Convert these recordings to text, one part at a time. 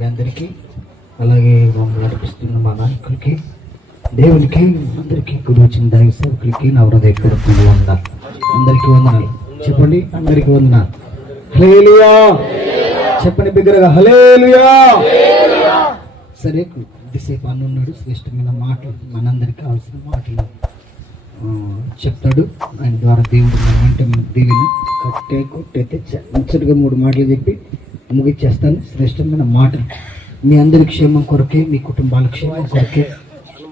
మీ అందరికీ, అలాగే మమ్మల్ని నడిపిస్తున్న మా నాయకులకి, దేవునికి, అందరికీ గుడి వచ్చిన దైవ సేవకులకి నా హృదయపూర్వక వందనాలు. అందరికీ వందనాలు చెప్పండి. అందరికీ వందనాలు. హల్లెలూయా చెప్పండి బిగ్గరగా, హల్లెలూయా. సరే, కొద్దిసేపు అన్నున్నాడు శ్రేష్టమైన మాటలు, మనందరికీ కావాల్సిన మాటలు చెప్తాడు. ఆయన ద్వారా దేవుడు మన దీవెన కొట్టయితే ముచ్చటగా 3 మాటలు చెప్పి ముగిచ్చేస్తాను. శ్రేష్టమైన మాటలు మీ అందరి క్షేమం కొరకే, మీ కుటుంబాల క్షేమం కొరకే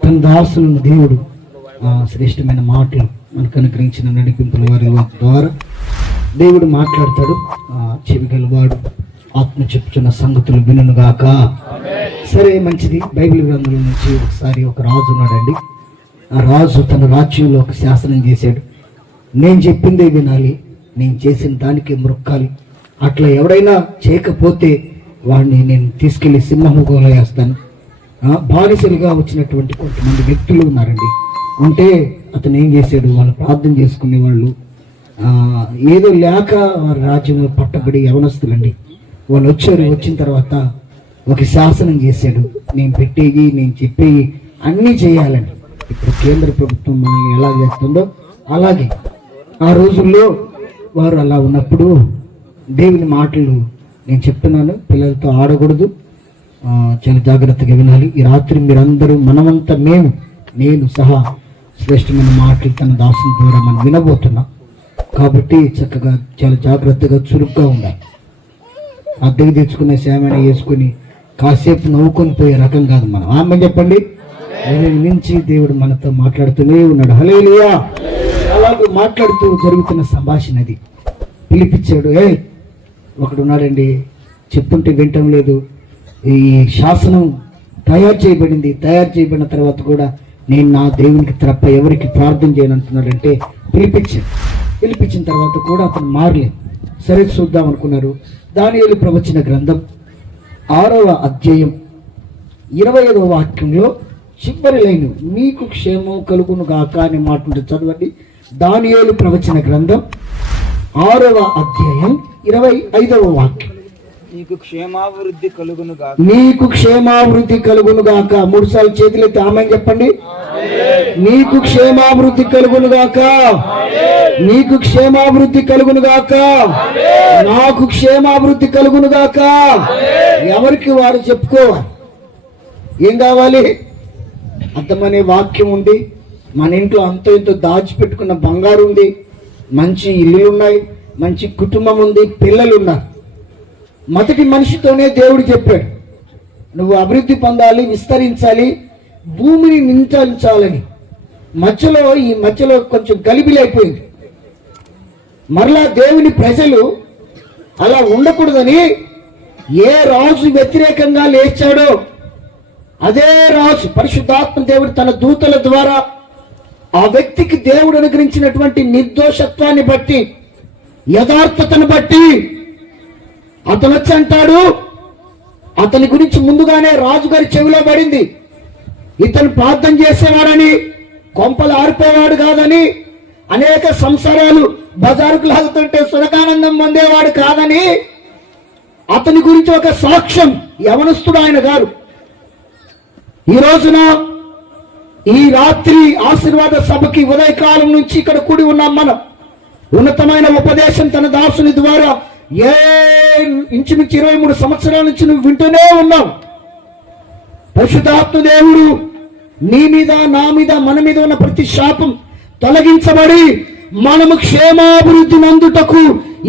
తన దాసులను దేవుడు శ్రేష్టమైన మాటలు మనకు అనుగ్రహించిన నడిపింపుల వారి ద్వారా దేవుడు మాట్లాడతాడు. చెవి గలవాడు ఆత్మ చెప్పుచున్న సంగతులు వినుగాక. సరే, మంచిది. బైబిల్ గ్రంథంలో నుంచి ఒకసారి ఒక రాజు ఉన్నాడండి. ఆ రాజు తన రాజ్యంలో ఒక శాసనం చేశాడు. నేను చెప్పిందే వినాలి, నేను చేసిన దానికే మొక్కాలి. అట్లా ఎవరైనా చేయకపోతే వాడిని నేను తీసుకెళ్లి సింహముఖంలో వేస్తాను. బానిసలుగా వచ్చినటువంటి కొంతమంది వ్యక్తులు ఉన్నారండి. ఉంటే అతను ఏం చేశాడు, వాళ్ళు ప్రార్థన చేసుకునే వాళ్ళు ఏదో లేక వారి రాజ్యంలో పట్టబడి యవనస్తులండి. వాళ్ళు వచ్చారు. వచ్చిన తర్వాత ఒక శాసనం చేశాడు, నేను పెట్టేవి, నేను చెప్పేవి అన్నీ చేయాలని. ఇప్పుడు కేంద్ర ప్రభుత్వం మనల్ని ఎలా చేస్తుందో అలాగే ఆ రోజుల్లో వారు అలా ఉన్నప్పుడు దేవుని మాటలు నేను చెప్తున్నాను, పిల్లలతో ఆడకూడదు, చాలా జాగ్రత్తగా వినాలి. ఈ రాత్రి మీరందరూ, మనమంతా, నేను సహా శ్రేష్టమైన మాటలు తన దాసుని ద్వారా మనం వినబోతున్నాం. కాబట్టి చక్కగా చాలా జాగ్రత్తగా చురుగ్గా ఉండాలి. అద్దెకి తెచ్చుకునే సేమని వేసుకుని కాసేపు నవ్వుకొని పోయే రకం కాదు మనం. ఆమె చెప్పండి. నుంచి దేవుడు మనతో మాట్లాడుతూనే ఉన్నాడు. హల్లెలూయా. అలాగే మాట్లాడుతూ జరుగుతున్న సంభాషణ అది. పిలిపించాడు. ఒకడు ఉన్నాడండి, చెప్తుంటే వింటం లేదు. ఈ శాసనం తయారు చేయబడింది. తయారు చేయబడిన తర్వాత కూడా నేను నా దేవునికి తప్ప ఎవరికి ప్రార్థన చేయను అంటున్నాడంటే పిలిపించిన తర్వాత కూడా అతను మారలేదు. సరే, చూద్దాం అనుకున్నారు. దానియేలు ప్రవచన గ్రంథం 6వ అధ్యాయం 25వ వాక్యంలో చివరి లైన్, మీకు క్షేమం కలుగును గాక అనే మాట ఉంటుంది. చదవండి. దానియేలు ప్రవచన గ్రంథం 6వ అధ్యాయం 25వ వాక్యం. నీకు క్షేమాభివృద్ధి కలుగును గాక. నీకు క్షేమాభివృద్ధి కలుగును గాక. 3 సార్లు చేతులెత్తి ఆమేన్ చెప్పండి. నీకు క్షేమాభివృద్ధి కలుగును గాక. నీకు క్షేమాభివృద్ధి కలుగును గాక. నాకు క్షేమాభివృద్ధి కలుగును గాక. ఎవరికి వారు చెప్పుకోవాలి. ఏం కావాలి? అర్థమనే వాక్యం ఉంది. మన ఇంట్లో అంతో ఇంతో దాచిపెట్టుకున్న బంగారు ఉంది, మంచి ఇల్లులు ఉన్నాయి, మంచి కుటుంబం ఉంది, పిల్లలు ఉన్నారు. మొదటి మనిషితోనే దేవుడు చెప్పాడు, నువ్వు అభివృద్ధి పొందాలి, విస్తరించాలి, భూమిని నించాలని. ఈ మధ్యలో కొంచెం గలిబిలైపోయింది. మరలా దేవుని ప్రజలు అలా ఉండకూడదని ఏ రాజు వ్యతిరేకంగా లేచాడో అదే రాజు పరిశుద్ధాత్మ దేవుడు తన దూతల ద్వారా ఆ వ్యక్తికి దేవుడు అనుగ్రహించినటువంటి నిర్దోషత్వాన్ని బట్టి, యథార్థతను బట్టి అతను వచ్చి అంటాడు, అతని గురించి ముందుగానే రాజుగారి చెవిలో పడింది, ఇతను ప్రార్థన చేసేవాడని, కొంపలు ఆరిపోయేవాడు కాదని, అనేక సంసారాలు బజారుకు లాగుతుంటే సునకానందం పొందేవాడు కాదని, అతని గురించి ఒక సాక్ష్యం. యవనస్తుడు ఆయన గారు. ఈ రోజున ఈ రాత్రి ఆశీర్వాద సభకి ఉదయకాలం నుంచి ఇక్కడ కూడి ఉన్నాం. మనం ఉన్నతమైన ఉపదేశం తన దాసుని ద్వారా ఇంచుమించు 23 సంవత్సరాల నుంచి నువ్వు వింటూనే ఉన్నావు. పరిశుద్ధాత్మ దేవుడు నీ మీద, నా మీద, మన మీద ఉన్న ప్రతి శాపం తొలగించబడి మనము క్షేమాభివృద్ధి నందుటకు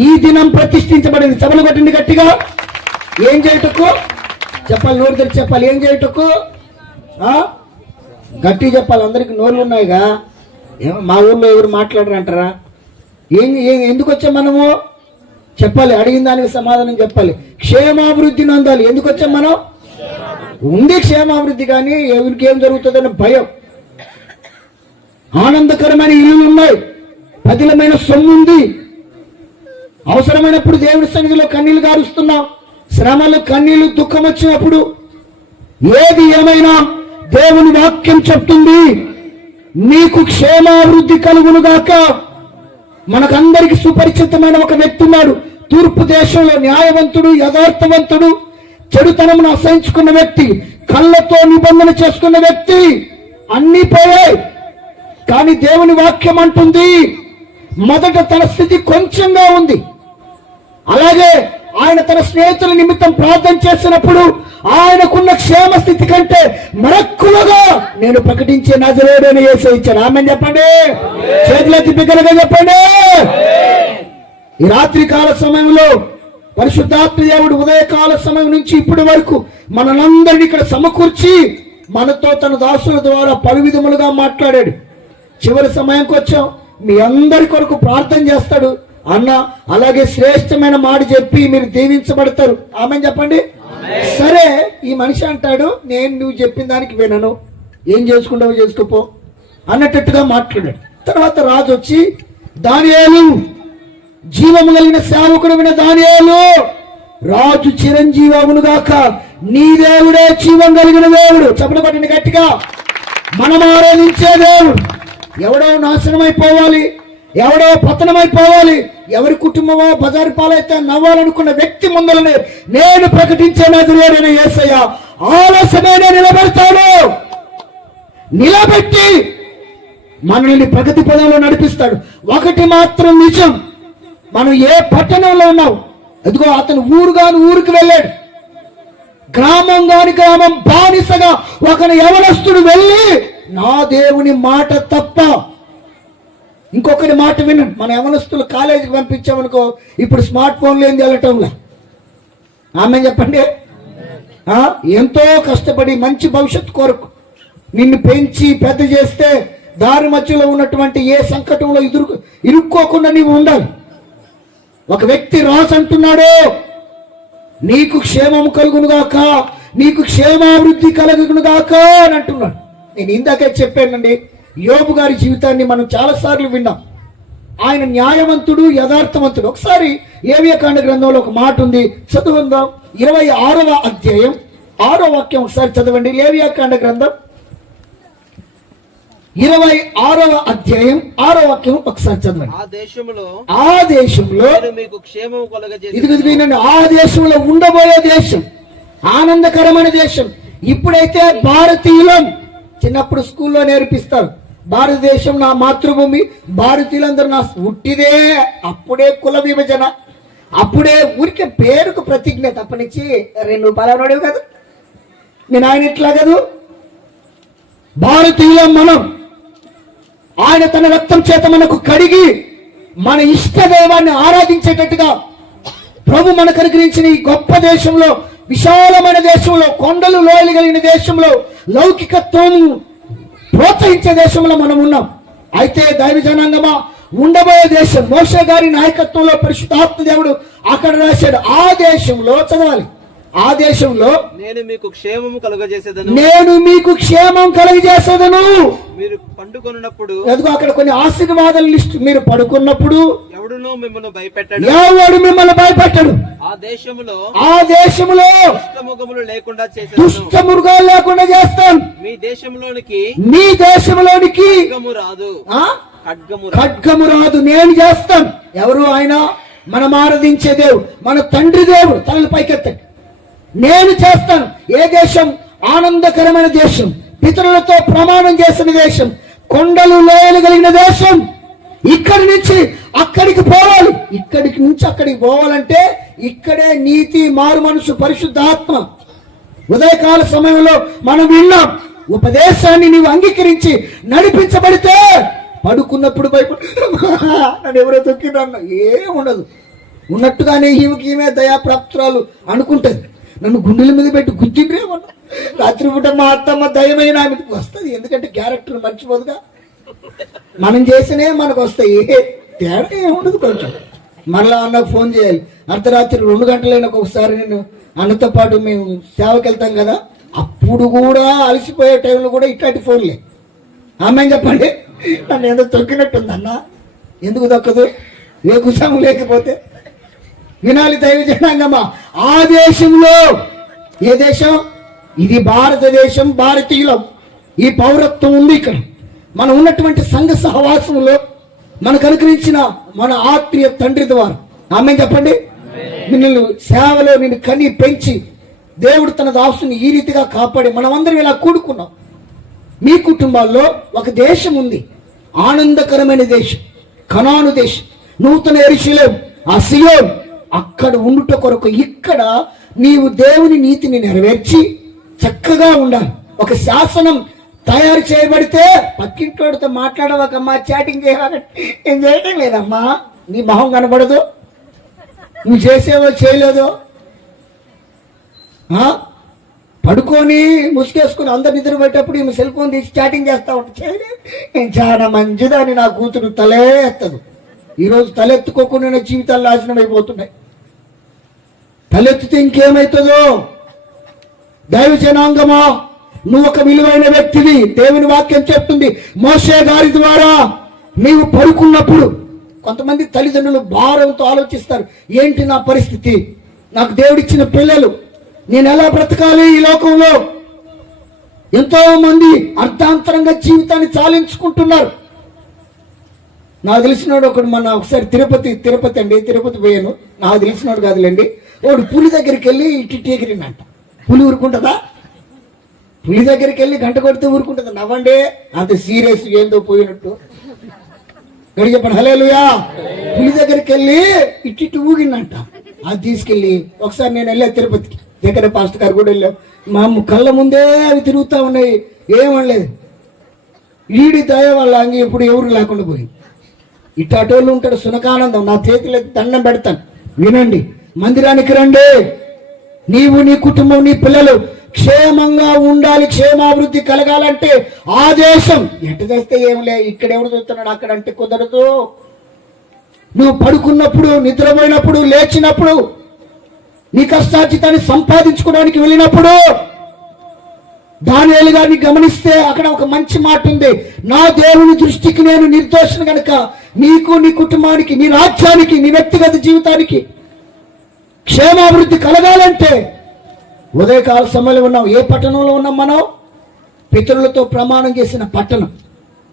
ఈ దినం ప్రతిష్ఠించబడింది. సభలు కొట్టండి గట్టిగా. ఏం చేయటకు చెప్పాలి? నోరు తెరిచి చెప్పాలి. ఏం చేయటకు? గట్టి చెప్పాలి. అందరికి నోర్లు ఉన్నాయిగా. మా ఊర్లో ఎవరు మాట్లాడరు అంటారా? ఎందుకు వచ్చాం మనము? చెప్పాలి. అడిగిన దానికి సమాధానం చెప్పాలి. క్షేమాభివృద్ధి నందాలి. ఎందుకు వచ్చాం మనం? ఉంది క్షేమాభివృద్ధి, కానీ ఎవరికి ఏం జరుగుతుందని భయం. ఆనందకరమైన ఇల్లులు ఉన్నాయి, పదిలమైన సొమ్ము ఉంది. అవసరమైనప్పుడు దేవుడి సన్నిధిలో కన్నీళ్లు గారుస్తున్నాం. శ్రమలు, కన్నీళ్లు, దుఃఖం వచ్చినప్పుడు ఏది ఏమైనా దేవుని వాక్యం చెప్తుంది, నీకు క్షేమాభివృద్ధి కలుగును గాక. మనకందరికి సుపరిచితమైన ఒక వ్యక్తి ఉన్నాడు. తూర్పు దేశంలో న్యాయవంతుడు, యథార్థవంతుడు, చెడుతనమును అసహించుకున్న వ్యక్తి, కళ్ళతో నిబంధన చేసుకున్న వ్యక్తి, అన్నీ పోయాయి. కానీ దేవుని వాక్యం అంటుంది మొదట తన స్థితి కొంచెంగా ఉంది. అలాగే ఆయన తన స్నేహితుల నిమిత్తం ప్రార్థన చేసినప్పుడు ఆయనకున్న క్షేమ స్థితి కంటే మరెక్కువగా నేను ప్రకటించే నజరేయుడైన యేసు ఇచ్చాడు. ఆమేన్ చెప్పండి. చేతులెత్తి బిగ్గరగా చెప్పండి. ఈ రాత్రి కాల సమయంలో పరిశుద్ధాత్మ దేవుడు ఉదయకాల సమయం నుంచి ఇప్పటి వరకు మనందరినీ ఇక్కడ సమకూర్చి మనతో తన దాసుల ద్వారా పలు విధములుగా మాట్లాడాడు. చివరి సమయంకి వచ్చాం. మీ అందరి కొరకు ప్రార్థన చేస్తాడు అన్న. అలాగే శ్రేష్టమైన మాట చెప్పి మీరు దీవించబడతారు. ఆమేన్ చెప్పండి. సరే, ఈ మనిషి అంటాడు, నేను నువ్వు చెప్పిన దానికి వినను, ఏం చేసుకుంటావో చేసుకోపో అన్నట్టుగా మాట్లాడాడు. తర్వాత రాజు వచ్చి, దానియేలు, జీవము కలిగిన సేవకుడు విన దానియేలు, రాజు చిరంజీవి అవును గాక, నీ దేవుడే జీవం కలిగిన దేవుడు. చెప్పలు పట్టిన గట్టిగా. మనం ఆరాధించే దేవుడు ఎవడో నాశనమైపోవాలి, ఎవడో పతనమైపోవాలి, ఎవరి కుటుంబమో బజారు పాలైతే నవ్వాలనుకున్న వ్యక్తి ముందరనే నేను ప్రకటించే నజరేయుడైన యేసయ్య ఆలస్యమైన నిలబెడతాడు. నిలబెట్టి మనల్ని ప్రగతి పదంలో నడిపిస్తాడు. ఒకటి మాత్రం నిజం, మనం ఏ పట్టణంలో ఉన్నాం, అదిగో అతను ఊరికి వెళ్ళాడు. గ్రామం కాని గ్రామం బానిసగా ఒకని యవనస్తుడు వెళ్ళి నా దేవుని మాట తప్ప ఇంకొకరి మాట వినండి. మన యవనస్తులు కాలేజీకి పంపించామనుకో, ఇప్పుడు స్మార్ట్ ఫోన్లు ఏంది వెళ్ళటంలా. ఆమేన్ చెప్పండి. ఎంతో కష్టపడి మంచి భవిష్యత్తు కొరకు నిన్ను పెంచి పెద్ద చేస్తే దారి మధ్యలో ఉన్నటువంటి ఏ సంకటంలో ఇరుక్కోకుండా నీవు ఉండాలి. ఒక వ్యక్తి రాజు అంటున్నాడు, నీకు క్షేమము కలుగునుగాక, నీకు క్షేమాభివృద్ధి కలుగునుగాక అని అంటున్నాడు. నేను ఇందాకే చెప్పానండి, యోబు గారి జీవితాన్ని మనం చాలా సార్లు విన్నాం. ఆయన న్యాయవంతుడు, యథార్థవంతుడు. ఒకసారి లేవియాకాండ గ్రంథంలో ఒక మాట ఉంది, చదువుందాం. 26వ అధ్యాయం 6వ వాక్యం ఒకసారి చదవండి. లేవియాకాండ గ్రంథం 26వ అధ్యాయం 6వ వాక్యం ఒకసారి చదవండి. ఆ దేశంలో మీకు క్షేమము కలుగజేసి, ఇది ఆ దేశంలో ఉండబోయే దేశం ఆనందకరమైన దేశం. ఇప్పుడైతే భారతీయులం, చిన్నప్పుడు స్కూల్లో నేర్పిస్తారు, భారతదేశం నా మాతృభూమి, భారతీయులందరూ నా ఉట్టిదే. అప్పుడే కుల విభజన, అప్పుడే ఊరికే పేరుకు ప్రతిజ్ఞ తప్పనిచ్చి 2 పలానోడేవి కాదు, నేను ఆయన ఇట్లా కాదు. భారతీయులం మనం. ఆయన తన రక్తం చేత మనకు కడిగి మన ఇష్ట దైవాన్ని ఆరాధించేటట్టుగా ప్రభు మనకు అనుగ్రహించిన ఈ గొప్ప దేశంలో, విశాలమైన దేశంలో, కొండలు లోయలు కలిగిన దేశంలో, లౌకికత్వం ప్రోత్సహించే దేశంలో మనం ఉన్నాం. అయితే దైవ జనాంగమా, ఉండబోయే దేశం మోషే గారి నాయకత్వంలో పరిశుద్ధాత్మ దేవుడు అక్కడ రాశాడు. ఆ దేశంలో చదవాలి, ఆ దేశంలో నేను మీకు క్షేమము కలుగజేసేదను, నేను మీకు క్షేమం కలుగజేసేదను. మీరు పండుకొనున్నప్పుడు, ఎదుగు అక్కడ కొన్ని ఆశీర్వాదాల లిస్ట్, మీరు పడుకున్నప్పుడు ఎవడునో మిమ్మల్ని భయపెట్టడు, ఎవడు మిమ్మల్ని భయపెట్టడు. ఆ దేశంలో దుష్టమృగములు లేకుండా దుష్ట మృగాలు లేకుండా చేస్తాను. మీ దేశంలోనికి ఖడ్గము రాదు, ఖడ్గము రాదు, నేను చేస్తాను. ఎవరు ఆయన? మనం ఆరాధించే దేవుడు, మన తండ్రి దేవుడు. తనలు పైకెత్తండి. నేను చేస్తాను. ఏ దేశం? ఆనందకరమైన దేశం, పితరులతో ప్రమాణం చేసిన దేశం, కొండలు లోయలు కలిగిన దేశం. ఇక్కడి నుంచి అక్కడికి పోవాలి. ఇక్కడికి నుంచి అక్కడికి పోవాలంటే ఇక్కడే నీతి, మారు మనసు, పరిశుద్ధాత్మ. ఉదయకాల సమయంలో మనం విన్నాం, ఉపదేశాన్ని నీవు అంగీకరించి నడిపించబడితే పడుకున్నప్పుడు నన్ను ఎవరో తొక్కిరన్న ఏముండదు. ఉన్నట్టుగానే ఈమె దయాప్రాప్తురాలు అనుకుంటుంది. నన్ను గుండెల మీద పెట్టి గుర్తిండ్రేమన్నా. రాత్రిపూట మా అత్తమ్మ దయమైన ఆమెకు వస్తుంది, ఎందుకంటే క్యారెక్టర్ మర్చిపోదుగా. మనం చేసినే మనకు వస్తాయి, తేడా ఏముండదు. కొంచెం మరలా అన్నకు ఫోన్ చేయాలి. అర్ధరాత్రి 2 గంటలైన ఒకసారి నేను అన్నతో పాటు మేము సేవకి వెళ్తాం కదా, అప్పుడు కూడా అలసిపోయే టైంలో కూడా ఇట్లాంటి ఫోన్లే. ఆమె చెప్పండి, నన్ను ఏదో తొక్కినట్టుంది అన్న. ఎందుకు దక్కదు? ఏ కుసం లేకపోతే వినాలి దైవ జనాంగమా. ఆ దేశంలో, ఏ దేశం ఇది? భారతదేశం. భారతీయులం. ఈ పౌరత్వం ఉంది ఇక్కడ. మనం ఉన్నటువంటి సంఘ సహవాసంలో మనకు అనుగ్రహించిన మన ఆత్మీయ తండ్రి ద్వారా. ఆమె చెప్పండి. నిన్ను సేవలో నిన్ను కని పెంచి దేవుడు తన దాసుని ఈ రీతిగా కాపాడి మనమందరం ఇలా కూడుకున్నాం. మీ కుటుంబాల్లో ఒక దేశం ఉంది, ఆనందకరమైన దేశం, కనాను దేశం, నూతన యెరూషలేము, ఆ సియోను. అక్కడ ఉండుట కొరకు ఇక్కడ నీవు దేవుని నీతిని నెరవేర్చి చక్కగా ఉండాలి. ఒక శాసనం తయారు చేయబడితే పక్కింటోడితో మాట్లాడవకమ్మా, చాటింగ్ చేయాలంటే ఏం చేయటం లేదమ్మా, నీ మొహం కనబడదు, నువ్వు చేసేవో చేయలేదో, పడుకొని ముసుగేసుకుని అందరు నిద్ర పెట్టేప్పుడు ఈమె సెల్ ఫోన్ తీసి చాటింగ్ చేస్తా ఉంటే నేను చాలా మంచిదని నా కూతురు తలే ఎత్తదు. ఈరోజు తలెత్తుకోకుండా జీవితాలు నాశనం అయిపోతున్నాయి. తలెత్తితే ఇంకేమవుతుందో? దైవ జనాంగమా, నువ్వు ఒక విలువైన వ్యక్తివి. దేవుని వాక్యం చెప్తుంది, మోషే గారి ద్వారా నీవు పడుకున్నప్పుడు కొంతమంది తల్లిదండ్రులు భారంతో ఆలోచిస్తారు, ఏంటి నా పరిస్థితి, నాకు దేవుడిచ్చిన పిల్లలు, నేను ఎలా బ్రతకాలి ఈ లోకంలో. ఎంతో మంది అర్థాంతరంగా జీవితాన్ని చాలించుకుంటున్నారు. నాకు తెలిసినోడు ఒకడు మొన్న ఒకసారి తిరుపతి పోయాను, నాకు తెలిసినోడు కాదులేండి, వాడు పులి దగ్గరికి వెళ్ళి ఇట్టి ఎగిరిందంట. పులి ఊరుకుంటుందా? పులి దగ్గరికి వెళ్ళి గంట కొడితే ఊరుకుంటుందా? నవ్వండి, అంత సీరియస్ ఏందో పోయినట్టు. గడి చెప్పండి హల్లెలూయా. పులి దగ్గరికి వెళ్ళి ఇట్టి ఊగిందంట. అది తీసుకెళ్ళి ఒకసారి నేను వెళ్ళా తిరుపతికి, దగ్గర పాస్టర్ గారు కూడా వెళ్ళాం. మా కళ్ళ ముందే అవి తిరుగుతూ ఉన్నాయి, ఏమనలేదు. ఈడి దయ వల్ల అంగి ఇప్పుడు ఎవరు లేకుండా పోయింది. ఇటు అటోళ్ళు ఉంటాడు సునకానందం, నా చేతిలో దండం పెడతాను, వినండి, మందిరానికి రండి. నీవు, నీ కుటుంబం, నీ పిల్లలు క్షేమంగా ఉండాలి, క్షేమాభివృద్ధి కలగాలంటే ఆ దేశం ఎట్ట చేస్తే ఏమిలే, ఇక్కడ ఎవరు చూస్తున్నాడు అక్కడ అంటే కుదరదు. నువ్వు పడుకున్నప్పుడు, నిద్రపోయినప్పుడు, లేచినప్పుడు, నీ కష్టార్జితాన్ని సంపాదించుకోవడానికి వెళ్ళినప్పుడు దానియేలు గారిని గమనిస్తే అక్కడ ఒక మంచి మాట ఉంది, నా దేవుని దృష్టికి నేను నిర్దోషణ కనుక నీకు, నీ కుటుంబానికి, నీ రాజ్యానికి, నీ వ్యక్తిగత జీవితానికి క్షేమాభివృద్ధి కలగాలంటే ఉదయకాల సమయంలో ఉన్నాం. ఏ పట్టణంలో ఉన్నాం మనం? పితరులతో ప్రమాణం చేసిన పట్టణం.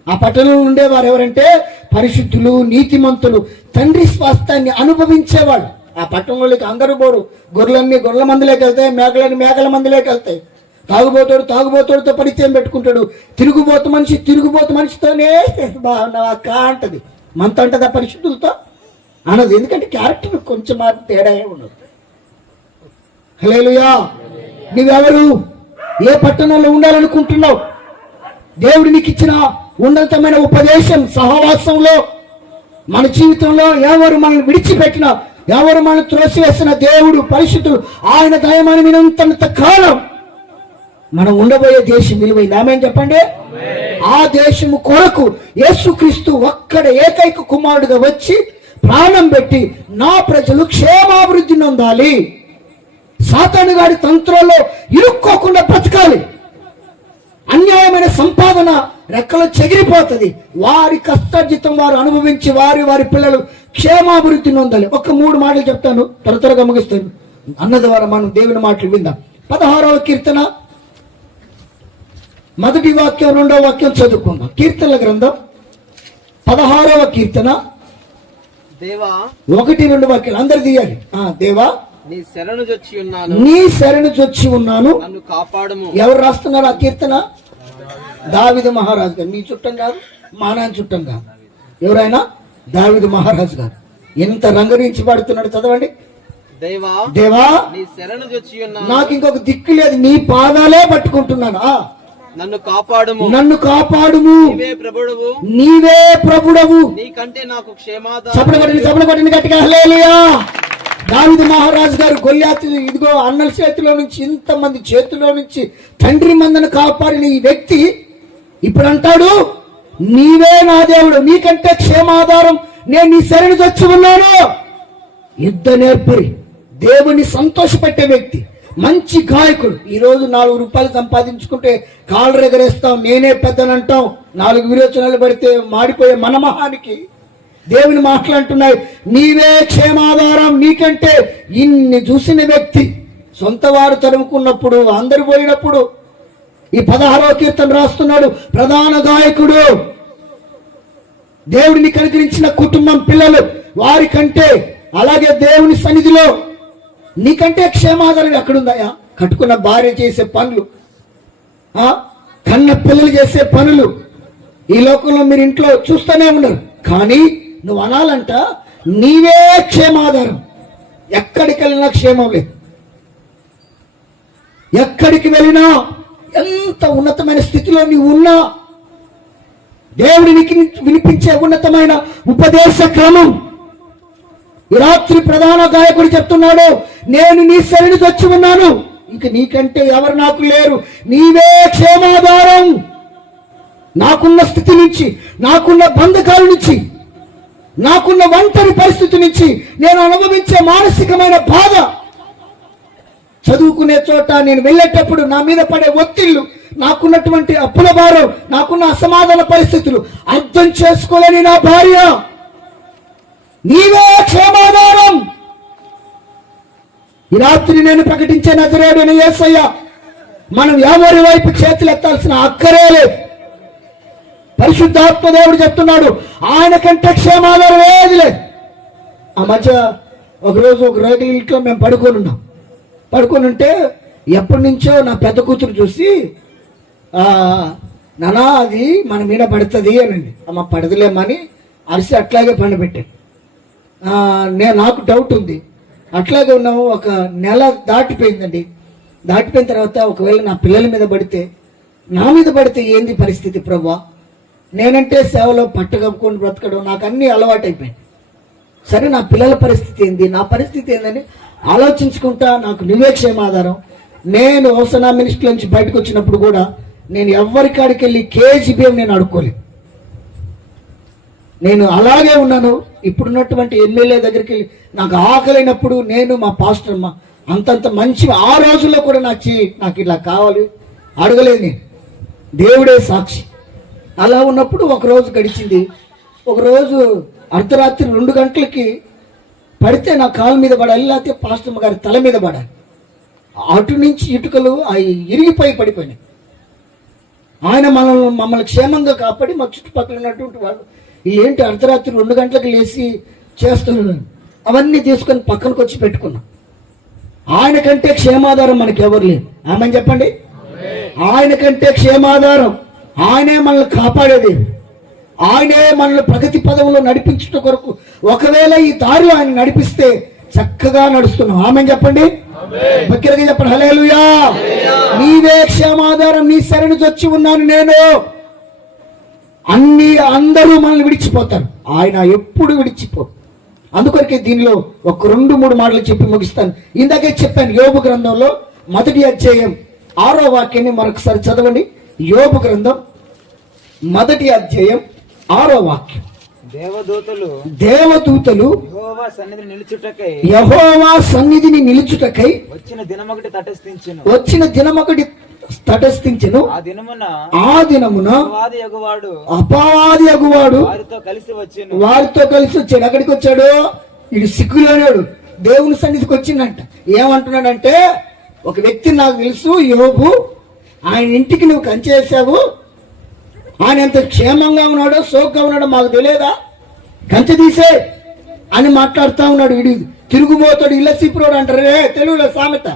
ఆ పట్టణంలో ఉండేవారు ఎవరంటే పరిశుద్ధులు, నీతిమంతులు, తండ్రి స్వాస్థ్యాన్ని అనుభవించేవాళ్ళు. ఆ పట్టణంలోకి అందరూ పోరు. గొర్రెలన్నీ గొర్రెల మందులోకి వెళ్తాయి, మేకలన్నీ మేకల మందులోకి వెళ్తాయి. తాగుబోతుడితో పరిచయం పెట్టుకుంటాడు. తిరుగుబోతు మనిషితోనే బాగున్నావా అక్క అంటది. మంత అంటదా పరిశుద్ధులతో? అనదు. ఎందుకంటే క్యారెక్టర్ కొంచెం మాత్రం తేడా ఉండదు. హల్లెలూయా. నీవెవరు? ఏ పట్టణంలో ఉండాలనుకుంటున్నావు? దేవుడు నీకు ఇచ్చిన ఉన్నతమైన ఉపదేశం సహవాసంలో మన జీవితంలో ఎవరు మనల్ని విడిచిపెట్టినా, ఎవరు మనం త్రోసివేసిన దేవుడు పరిశుద్ధుడు, ఆయన దయమని వినంత కాలం మనం ఉండబోయే దేశం విలువైంది. ఆమేన్ చెప్పండి. ఆ దేశము కొరకు యేసుక్రీస్తు ఒక్కడ ఏకైక కుమారుడుగా వచ్చి ప్రాణం పెట్టి నా ప్రజలు క్షేమాభివృద్ధి నొందాలి, సాతాను గాడి తంత్రాల్లో ఇరుక్కోకుండా బ్రతకాలి, అన్యాయమైన సంపాదన రెక్కలు చెగిరిపోతుంది, వారి కష్టార్జితం వారు అనుభవించి వారి పిల్లలు క్షేమాభివృద్ధి నొందాలి. ఒక 3 మాటలు చెప్తాను, త్వరగా ముగిస్తాను. అన్న ద్వారా మనం దేవుని మాటలు విందాం. 16వ కీర్తన 1వ వాక్యం 2వ వాక్యం చదువుకుందాం. కీర్తనల గ్రంథం 16వ కీర్తన దేవా 1-2 వాక్యాలు అందరు తీయాలి. దేవా నీ శరణు జొచ్చి ఉన్నాను, నన్ను కాపాడుము. ఎవరు రాస్తున్నారు ఆ కీర్తన? దావీదు మహారాజు గారు. నీ చుట్టం కాదు, మా నాన్న చుట్టం కాదు, ఎవరైనా దావీదు మహారాజు గారు. ఎంత రంగరించి పాడుతున్నాడు చదవండి. దేవా నీ శరణు జొచ్చి ఉన్నాను, నాకు ఇంకొక దిక్కు లేదు, నీ పాదాలే పట్టుకుంటున్నాను, నన్ను కాపాడుము. నీవే ప్రభుడవు, నీకంటే నాకు క్షేమాధారం. చప్పట్లు గట్టిగా హల్లెలూయా. దావీదు మహారాజు గారు గొల్యాతు, ఇదిగో అన్నల చేతిలో నుంచి, ఇంతమంది చేతిలో నుంచి తండ్రి మందను కాపాడిన ఈ వ్యక్తి ఇప్పుడు అంటాడు, నీవే నా దేవుడు, నీకంటే క్షేమాధారం, నేను నీ శరణు వచ్చి ఉన్నాను. యుద్ధ నేర్పరి, దేవుని సంతోషపెట్టే వ్యక్తి, మంచి గాయకుడు. ఈరోజు 4 రూపాయలు సంపాదించుకుంటే కాళ్ళు ఎగరేస్తాం, నేనే పెద్దనంటాం, 4 విరోచనాలు పడితే మాడిపోయే మన మహానికి దేవుని మాట్లాడుతున్నాయి, నీవే క్షేమాధారం, నీకంటే ఇన్ని చూసిన వ్యక్తి. సొంత వారు తరుముకున్నప్పుడు, అందరు పోయినప్పుడు ఈ 16వ కీర్తన రాస్తున్నాడు. ప్రధాన గాయకుడు, దేవుడిని కనుగరించిన కుటుంబం, పిల్లలు, వారికంటే, అలాగే దేవుని సన్నిధిలో నీకంటే క్షేమాధారం ఎక్కడుందాయా? కట్టుకున్న భార్య చేసే పనులు, కన్న పిల్లలు చేసే పనులు ఈ లోకంలో మీరు ఇంట్లో చూస్తూనే ఉన్నారు. కానీ నువ్వు అనాలంట నీవే క్షేమాధారం. ఎక్కడికి వెళ్ళినా క్షేమం లేదు. ఎక్కడికి వెళ్ళినా ఎంత ఉన్నతమైన స్థితిలో నీవు ఉన్నా దేవుడికి వినిపించే ఉన్నతమైన ఉపదేశ క్రమం. ఈ రాత్రి ప్రధాన గాయకుడు చెప్తున్నాడు, నేను నీ సన్నిధికి వచ్చి ఉన్నాను, ఇంక నీకంటే ఎవరు నాకు లేరు, నీవే క్షేమాధారం. నాకున్న స్థితి నుంచి, నాకున్న బంధకాల నుంచి, నాకున్న ఒంటరి పరిస్థితి నుంచి, నేను అనుభవించే మానసికమైన బాధ, చదువుకునే చోట నేను వెళ్ళేటప్పుడు నా మీద పడే ఒత్తిళ్లు, నాకున్నటువంటి అప్పుల భారం, నాకున్న అసమాధాన పరిస్థితులు అర్థం చేసుకోలేని నా భార్య, నీవే క్షేమాధారం. ఈ రాత్రి నేను ప్రకటించే నజరేయుడైన యేసయ్య, మనం ఎవరి వైపు చేతులు ఎత్తాల్సిన అక్కరే లేదు. పరిశుద్ధాత్మ దేవుడు చెప్తున్నాడు, ఆయన కంటే క్షేమాధారం ఏది లేదు. ఆ మధ్య ఒకరోజు ఒక రేగుల ఇంట్లో మేము పడుకొని ఉంటే ఎప్పటి నుంచో నా పెద్ద కూతురు చూసి, నానా అది మన మీద పడుతుంది అనండి. అమ్మ పడదులేమని అరిసి అట్లాగే పండబెట్టాను. నాకు డౌట్ ఉంది, అట్లాగే ఉన్నాము. ఒక నెల దాటిపోయిందండి. దాటిపోయిన తర్వాత ఒకవేళ నా పిల్లల మీద పడితే, నా మీద పడితే ఏంది పరిస్థితి ప్రభువా? నేనంటే సేవలో పట్టగప్పుకొని బ్రతకడం నాకు అన్నీ అలవాటైపోయింది. సరే నా పిల్లల పరిస్థితి ఏంది, నా పరిస్థితి ఏందని ఆలోచించుకుంటా నాకు నువ్వే క్షేమాధారం. నేను హోసనా మినిస్ట్రీ నుంచి బయటకు వచ్చినప్పుడు కూడా నేను ఎవరి కాడికి వెళ్ళి కేజీ బియ్యం నేను అడుక్కోలేదు. నేను అలాగే ఉన్నాను. ఇప్పుడున్నటువంటి ఎమ్మెల్యే దగ్గరికి వెళ్ళి నాకు ఆకలినప్పుడు నేను మా పాస్టర్ అమ్మ అంతంత మంచి ఆ రోజుల్లో కూడా నాకు ఇలా కావాలి అడగలేదు. నేను దేవుడే సాక్షి. అలా ఉన్నప్పుడు ఒకరోజు గడిచింది. ఒకరోజు అర్ధరాత్రి 2 గంటలకి పడితే నా కాలు మీద పడాలి, లేకపోతే పాస్టర్ గారి తల మీద పడాలి. అటు నుంచి ఇటుకలు అవి ఇరిగిపోయి పడిపోయినాయి. ఆయన మమ్మల్ని క్షేమంగా కాపాడి మా చుట్టుపక్కల ఉన్నటువంటి వాళ్ళు ఏంటి అర్ధరాత్రి 2 గంటలకు లేచి చేస్తున్నాను, అవన్నీ తీసుకొని పక్కనకు వచ్చి పెట్టుకున్నాం. ఆయన కంటే క్షేమాధారం మనకి ఎవరు లేదు. ఆమె చెప్పండి, ఆయన కంటే క్షేమాధారం. ఆయనే మనల్ని కాపాడేది, ఆయనే మనల్ని ప్రగతి పదవులో నడిపించడం కొరకు. ఒకవేళ ఈ దారిలో ఆయన నడిపిస్తే చక్కగా నడుస్తున్నాం. ఆమె చెప్పండి, బక్కిరగా చెప్పండి, హల్లెలూయా. నీవే క్షేమాధారం, నీ శరణు వచ్చి ఉన్నాను నేను. అందరూ మనల్ని విడిచిపోతారు, ఆయన ఎప్పుడు విడిచిపోరు. అందుకొరకే దీనిలో ఒక 2-3 మాటలు చెప్పి ముగిస్తాను. ఇందాకే చెప్పాను, యోబు గ్రంథంలో 1వ అధ్యాయం 6వ వాక్యాన్ని మరొకసారి చదవండి. యోబు గ్రంథం 1వ అధ్యాయం 6వ వాక్యం. దేవదూతలు యెహోవా సన్నిధిని నిలుచుటకై వచ్చిన దినమొకటి తటస్థించెను. ఆ దినమున అపవాది యెహోవాడు వారితో కలిసి వచ్చాడు. ఎక్కడికి వచ్చాడు? ఇది సిగ్గులోనాడు, దేవుని సన్నిధికి వచ్చిందంట. ఏమంటున్నాడంటే, ఒక వ్యక్తి నాకు తెలుసు, యోబు, ఆయన ఇంటికి నువ్వు కంచేసావు, ఆయన ఎంత క్షేమంగా ఉన్నాడో సోగ్గా ఉన్నాడో మాకు తెలియదా, కంచె తీసే అని మాట్లాడుతూ ఉన్నాడు. వీడు తిరుగుబోతాడు, ఇళ్ళ సిప్పురోడు అంటారే తెలుగులో సామెత.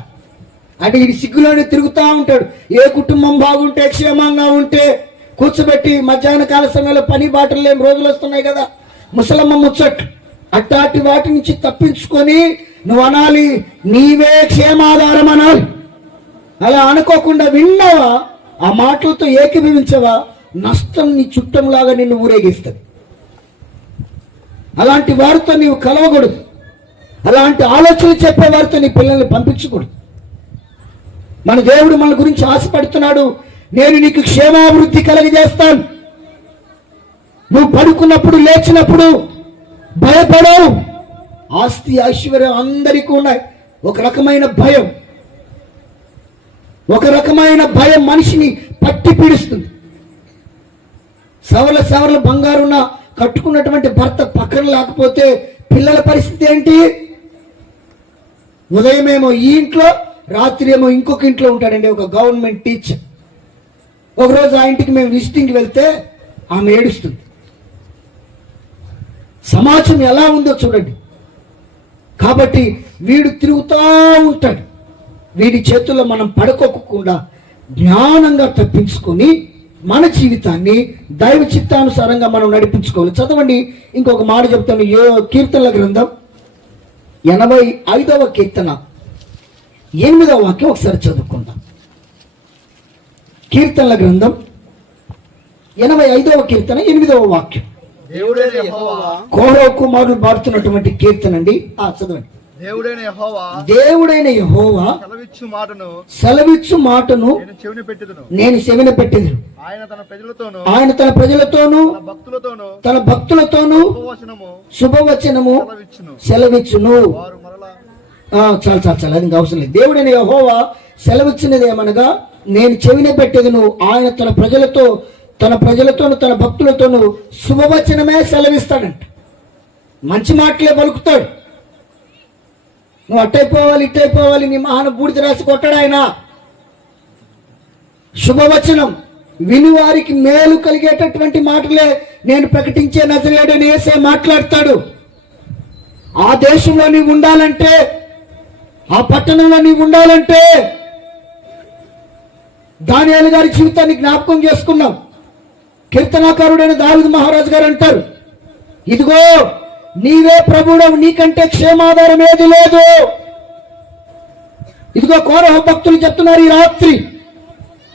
అంటే వీడి సిగ్గులోనే తిరుగుతూ ఉంటాడు. ఏ కుటుంబం బాగుంటే, క్షేమంగా ఉంటే కూర్చోబెట్టి మధ్యాహ్న కాల సమయంలో పని బాటలు లేని రోజులు వస్తున్నాయి కదా, ముసలమ్మ ముచ్చట్లు, అట్టాటి వాటి నుంచి తప్పించుకొని నువ్వు అనాలి, నీవే క్షేమాధారం అనాలి. అలా అనుకోకుండా విన్నావా, ఆ మాటలతో ఏకీభవించవా, నష్టం నీ చుట్టంలాగా నిన్ను ఊరేగిస్తుంది. అలాంటి వారితో నీవు కలవకూడదు. అలాంటి ఆలోచనలు చెప్పే వారితో నీ పిల్లల్ని పంపించకూడదు. మన దేవుడు మన గురించి ఆశపడుతున్నాడు, నేను నీకు క్షేమాభివృద్ధి కలగజేస్తాను. నువ్వు పడుకున్నప్పుడు లేచినప్పుడు భయపడవు. ఆస్తి ఐశ్వర్యం అందరికీ ఉన్నాయి. ఒక రకమైన భయం మనిషిని పట్టి పీడిస్తుంది. సవర్ల బంగారున్న కట్టుకున్నటువంటి భర్త పక్కన లేకపోతే పిల్లల పరిస్థితి ఏంటి? ఉదయమేమో ఈ ఇంట్లో, రాత్రి ఏమో ఇంకొక ఇంట్లో ఉంటాడండి. ఒక గవర్నమెంట్ టీచర్. ఒకరోజు ఆ ఇంటికి మేము విజిటింగ్కి వెళ్తే ఆమె ఏడుస్తుంది. సమాజం ఎలా ఉందో చూడండి. కాబట్టి వీడు తిరుగుతూ ఉంటాడు. వీడి చేతుల్లో మనం పడుకోకుండా జ్ఞానంగా తప్పించుకొని మన జీవితాన్ని దైవ చిత్తానుసారంగా మనం నడిపించుకోవాలి. చదవండి, ఇంకొక మాట చెప్తాను. కీర్తనల గ్రంథం 85వ కీర్తన 8వ వాక్యం ఒకసారి చదువుకుందాం. కీర్తనల గ్రంథం 85వ కీర్తన 8వ వాక్యం. దేవుడైన యెహోవా, కోరో కుమారులు పాడుతున్నటువంటి కీర్తన అండి. చదవండి. దేవుడైన యెహోవా సెలవిచ్చు మాటను నేను చెవిన పెట్టెదను. ఆయన తన ప్రజలతోనూ తన భక్తులతోనూ శుభవచనము సెలవిచ్చును. చాలా చాలా చాలా అది అవసరం లేదు. దేవుడైన యెహోవా సెలవిచ్చినది ఏమనగా నేను చెవిన పెట్టెదను. ఆయన తన ప్రజలతోనూ తన భక్తులతోనూ శుభవచనమే సెలవిస్తాడంట. మంచి మాటలే పలుకుతాడు. నువ్వు అట్టయిపోవాలి ఇట్టయిపోవాలి నీ మహాన బూడిద రాసి కొట్టాడు ఆయన. శుభవచనం వినువారికి మేలు కలిగేటటువంటి మాటలే నేను ప్రకటించే నజరేయుడని యేసే మాట్లాడతాడు. ఆ దేశంలో నీవు ఉండాలంటే, ఆ పట్టణంలో నీవు ఉండాలంటే దానియేలు గారి జీవితాన్ని జ్ఞాపకం చేసుకున్నాం. కీర్తనాకారుడైన దావీదు మహారాజు గారు అంటారు, ఇదిగో నీవే ప్రభుడవు, నీకంటే క్షేమాధారం ఏది లేదు. ఇదిగో కోరహ భక్తులు చెప్తున్నారు ఈ రాత్రి,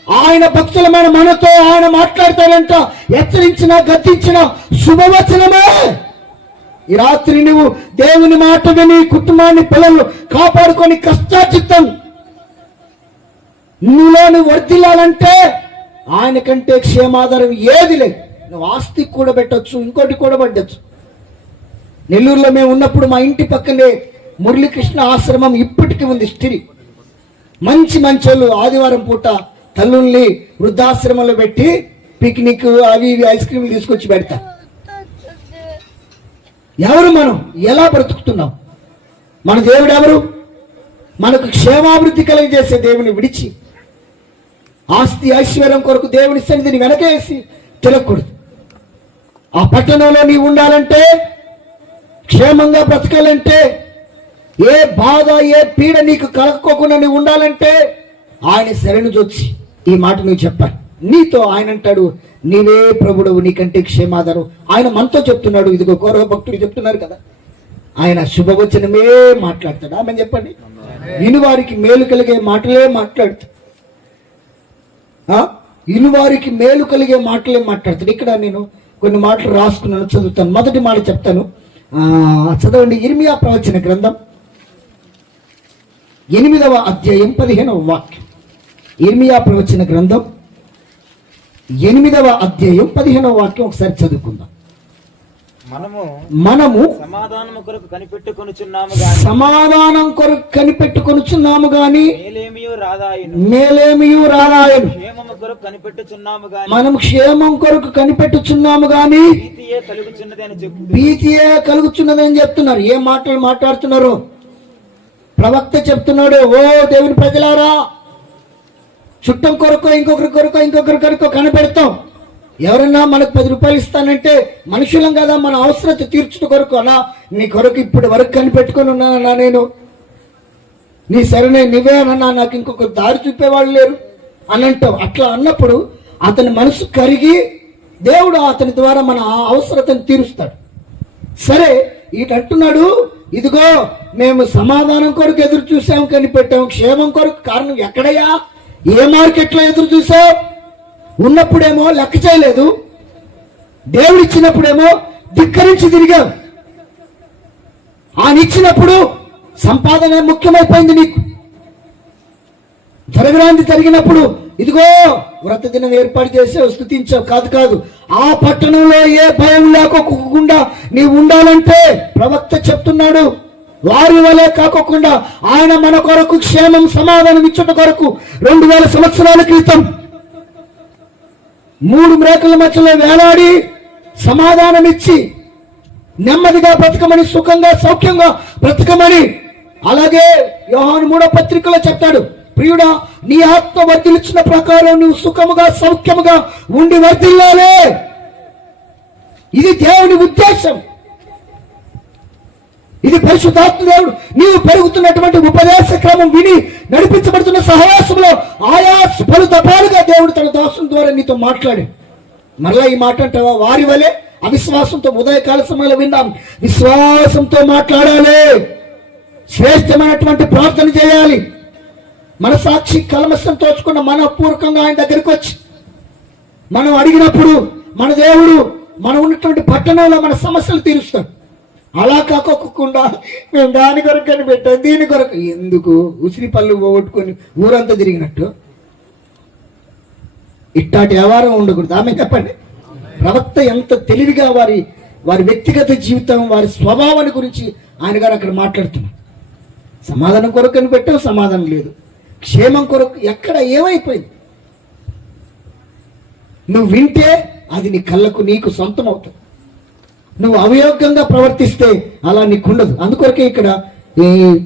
ఆయన భక్తులమైన మనతో ఆయన మాట్లాడతాడంట. హెచ్చరించిన గద్దించిన శుభవచనమే. ఈ రాత్రి నువ్వు దేవుని మాట విని కుటుంబాన్ని పిల్లలు కాపాడుకొని కష్టాచిత్తం నువ్వులోని వర్ధిల్లాలంటే ఆయన కంటే క్షేమాధారం ఏది లేదు. నువ్వు ఆస్తి కూడా పెట్టచ్చు, ఇంకోటి కూడా పడ్డచ్చు. నెల్లూరులో మేము ఉన్నప్పుడు మా ఇంటి పక్కనే మురళీకృష్ణ ఆశ్రమం ఇప్పటికీ ఉంది. స్టిల్ మంచి వాళ్ళు ఆదివారం పూట తల్లుల్ని వృద్ధాశ్రమంలో పెట్టి పిక్నిక్ అవి ఇవి ఐస్ క్రీమ్లు తీసుకొచ్చి పెడతారు. ఎవరు మనం ఎలా బ్రతుకుతున్నాం? మన దేవుడు ఎవరు? మనకు క్షేమాభివృద్ధి కలిగజేసే దేవుని విడిచి ఆస్తి ఐశ్వర్యం కొరకు దేవుని సన్నిధిని వెనకేసి తిరగకూడదు. ఆ పట్టణంలో నీవు ఉండాలంటే, క్షేమంగా బ్రతకాలంటే, ఏ బాధ ఏ పీడ నీకు కలగకోకుండా నీవు ఉండాలంటే ఆయన శరణు జొచ్చి ఈ మాట నువ్వు చెప్పాలి. నీతో ఆయన అంటాడు, నీవే ప్రభుడవు, నీకంటే క్షేమాధారం. ఆయన మనతో చెప్తున్నాడు. ఇదిగో కౌరవ భక్తులు చెప్తున్నారు కదా, ఆయన శుభవచనమే మాట్లాడతాడు. ఆమె చెప్పండి, వినువారికి మేలు కలిగే మాటలే మాట్లాడుతాడు. వినువారికి మేలు కలిగే మాటలే మాట్లాడతాడు. ఇక్కడ నేను కొన్ని మాటలు రాసుకున్నాను, చదువుతాను. మొదటి మాట చెప్తాను, చదవండి. ఇర్మియా ప్రవచన గ్రంథం 8వ అధ్యాయం 15వ వాక్యం. ఇర్మియా ప్రవచన గ్రంథం 8వ అధ్యాయం 15వ వాక్యం ఒకసారి చదువుకుందాం. మనము సమాధానం కొరకు కనిపెట్టుకొనుచున్నాము గాని మేలేమియు రాదాయను. మనం క్షేమం కొరకు కనిపెట్టుచున్నాము గాని భీతియే కలుగుచున్నదని చెప్తున్నారు. ఏ మాటలు మాట్లాడుతున్నారు? ప్రవక్త చెప్తున్నాడు, ఓ దేవుని ప్రజలారా, చుట్టం కొరకు ఇంకొకరి కొరకు కనిపెడతాం. ఎవరన్నా మనకు 10 రూపాయలు ఇస్తానంటే మనుషులం కదా, మన అవసరత తీర్చుట కొరకు అన్నా నీ కొరకు ఇప్పటి వరకు కనిపెట్టుకొని ఉన్నానన్నా నేను, నీ సరేనే నువ్వే అన్నా, నాకు ఇంకొక దారి చూపేవాళ్ళు లేరు అని అంటావు. అట్లా అన్నప్పుడు అతని మనసు కరిగి దేవుడు అతని ద్వారా మన అవసరతను తీరుస్తాడు. సరే ఇటంటున్నాడు, ఇదిగో మేము సమాధానం కొరకు ఎదురు చూసాం, కనిపెట్టాం. క్షేమం కొరకు కారణం ఎక్కడయ్యా? ఏ మార్కెట్లో ఎదురు చూసావు? ఉన్నప్పుడేమో లెక్క చేయలేదు, దేవుడిచ్చినప్పుడేమో ధిక్కరించి తిరిగావు. ఆయన ఇచ్చినప్పుడు సంపాదన ముఖ్యమైపోయింది నీకు. జరగరాంది జరిగినప్పుడు ఇదిగో వ్రత దినం ఏర్పాటు చేసి స్తుతించావు. కాదు, ఆ పట్టణంలో ఏ భయం లేకోకుండా నీవు ఉండాలంటే ప్రవక్త చెప్తున్నాడు, వారి వలె కాకోకుండా ఆయన మన కొరకు క్షేమం సమాధానం ఇచ్చుట కొరకు 2000 సంవత్సరాల క్రితం 3 మేకల మధ్యలో వేలాడి సమాధానం ఇచ్చి నెమ్మదిగా బ్రతకమని, సుఖంగా సౌఖ్యంగా బ్రతకమని. అలాగే యోహాను 3వ పత్రికలో చెప్తాడు, ప్రియుడా, నీ ఆత్మ వర్ధిల్చిన ప్రకారం నువ్వు సుఖముగా సౌఖ్యముగా ఉండి వర్ధిల్లాలే. ఇది దేవుని ఉద్దేశం. ఇది పరిశుద్ధాత్మ దేవుడు నీవు పెరుగుతున్నటువంటి ఉపదేశ క్రమం విని నడిపించబడుతున్న సహవాసంలో ఆయా పలు దఫాలుగా దేవుడు తన దాసుని ద్వారా నీతో మాట్లాడి మరలా ఈ మాట అంటావా? వారి వలె అవిశ్వాసంతో ఉదయకాల సమయంలో విన్నాం, విశ్వాసంతో మాట్లాడాలి, శ్రేష్టమైనటువంటి ప్రార్థన చేయాలి. మన సాక్షి కల్మషం తోచుకున్న మనపూర్వకంగా ఆయన దగ్గరికి వచ్చి మనం అడిగినప్పుడు మన దేవుడు మనం ఉన్నటువంటి పట్టణంలో మన సమస్యలు తీరుస్తాడు. అలా కాకోకుండా మేము దాని కొరకు అని పెట్టాం, దీని కొరకు ఎందుకు ఉసిరి పళ్ళు పోగొట్టుకొని ఊరంతా తిరిగినట్టు ఇట్టాటి వ్యవహారం ఉండకూడదు. ఆమె చెప్పండి. ప్రవక్త ఎంత తెలివిగా వారి వారి వ్యక్తిగత జీవితం, వారి స్వభావాన్ని గురించి ఆయన గారు అక్కడ మాట్లాడుతున్నారు. సమాధానం కొరకు అని పెట్టావు, సమాధానం లేదు. క్షేమం కొరకు ఎక్కడ ఏమైపోయింది? నువ్వు వింటే అది నీ కళ్ళకు నీకు సొంతం అవుతుంది. నువ్వు అవియోగ్యంగా ప్రవర్తిస్తే అలా నీకు ఉండదు. అందుకొరకే ఇక్కడ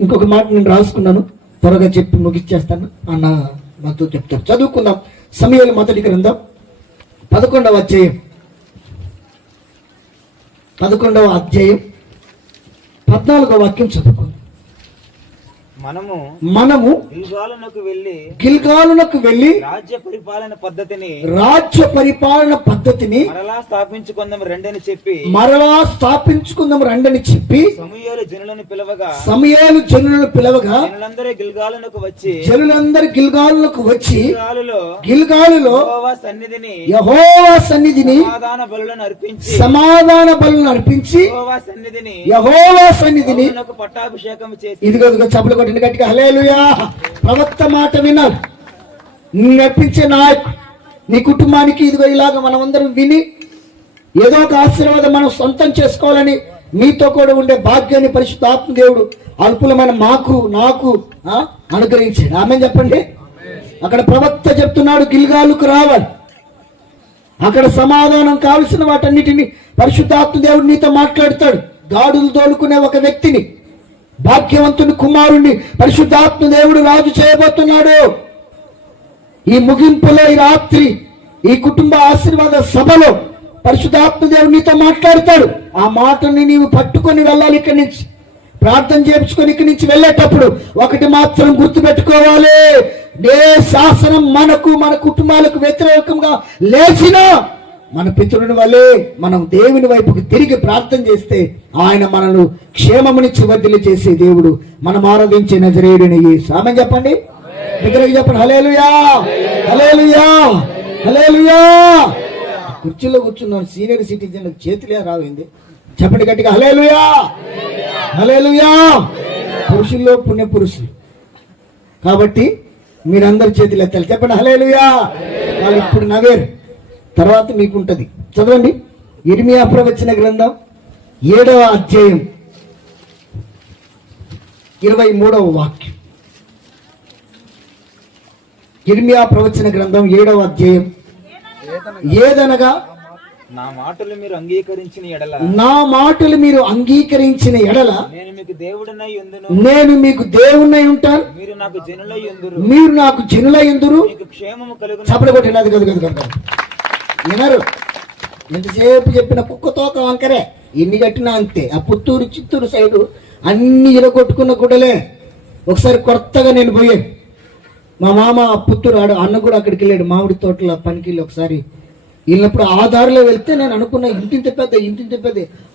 ఇంకొక మాట నేను రాసుకున్నాను, త్వరగా చెప్పి ముగిచ్చేస్తాను అన్న నాతో చెప్తారు. చదువుకుందాం. సమూయేలు మొదటి గ్రంథం 11వ అధ్యాయం 14వ వాక్యం చదువుకుందాం. మనము గిల్గాలునకు వెళ్ళి రాజ్య పరిపాలన పద్ధతిని మరలా స్థాపించుకుందాం రండని చెప్పి సమూయేలు జనులను పిలవగా జనులందరూ గిల్గాలునకు వచ్చి గిల్గాలులో యెహోవా సన్నిధిని సమాధాన బలులను అర్పించి యెహోవా సన్నిధిని పట్టాభిషేకం చేసి ఇదిగో చప్పలు కొట్టిన గట్టిగా హల్లెలూయా. ప్రవక్త మాట విన్నారు, నడిపించే నాయకుడు నీ కుటుంబానికి ఇదిగో ఇలాగ మనమందరం విని ఏదో ఒక ఆశీర్వాదం మనం సొంతం చేసుకోవాలని మీతో కూడా ఉండే భాగ్యాన్ని పరిశుద్ధాత్మ దేవుడు అల్పులమైన నాకు అనుగ్రహించాడు. ఆమె చెప్పండి. అక్కడ ప్రవక్త చెప్తున్నాడు గిల్గాలుకు రావాలి, అక్కడ సమాధానం కావలసిన వాటన్నిటిని పరిశుద్ధాత్మ దేవుడు నీతో మాట్లాడతాడు. గాడులు తోలుకునే ఒక వ్యక్తిని, భాగ్యవంతుని కుమారుణ్ణి పరిశుద్ధాత్మ దేవుడు రాజు చేయబోతున్నాడు. ఈ ముగింపులో ఈ రాత్రి ఈ కుటుంబ ఆశీర్వాద సభలో పరిశుద్ధాత్మ దేవుడు నీతో మాట్లాడతాడు. ఆ మాటని నీవు పట్టుకొని వెళ్ళాలి. ఇక్కడి నుంచి ప్రార్థన చేయించుకొని ఇక్కడి నుంచి వెళ్ళేటప్పుడు ఒకటి మాత్రం గుర్తుపెట్టుకోవాలి, ఏ శాసనం మనకు మన కుటుంబాలకు వ్యతిరేకంగా లేచినా మన పితరుని వల్లే మనం దేవుని వైపుకి తిరిగి ప్రార్థన చేస్తే ఆయన మనను క్షేమమునిచ్చి వదిలి చేసే దేవుడు. మనం ఆరాధించే నజరేయుడైన యేసు. ఆమేన్ చెప్పండి. దగ్గరికి చెప్పండి. హల్లెలూయా, హల్లెలూయా, హల్లెలూయా. కుర్చీలో కూర్చున్నాను సీనియర్ సిటిజన్లకు చేతులే రావింది. చెప్పండి గట్టిగా హల్లెలూయా, హల్లెలూయా. పురుషుల్లో పుణ్య పురుషులు కాబట్టి మీరందరి చేతులు ఎత్తాలి. చెప్పండి హల్లెలూయా. వాళ్ళు ఇప్పుడు నవ్వేరు, తర్వాత మీకుంటది. చదవండి. యిర్మీయా ప్రవచన గ్రంథం 7వ అధ్యాయం 23వ వాక్యం. యిర్మీయా ప్రవచన గ్రంథం 7వ అధ్యాయం. ఏదనగా నా మాటలు మీరు అంగీకరించిన ఎడల నేను మీకు దేవుడనై ఉంటాను, మీరు నాకు జనులై యుందురు. క్షేమము కలుగును. చప్పట్లు కొట్టినది కదా వినరు. ఎంతసేపు చెప్పిన కుక్కతోక వంకరే, ఎన్ని కట్టినా అంతే. ఆ పుత్తూరు చిత్తూరు సైడు అన్ని ఇరగొట్టుకున్న గుడలే. ఒకసారి కొత్తగా నేను పోయాను, మా మామ పుత్తూరు అన్న కూడా అక్కడికి వెళ్ళాడు, మామిడి తోటల పనికి వెళ్ళి ఒకసారి వెళ్ళినప్పుడు ఆ దారిలో వెళ్తే నేను అనుకున్నా ఇంటింత పెద్ద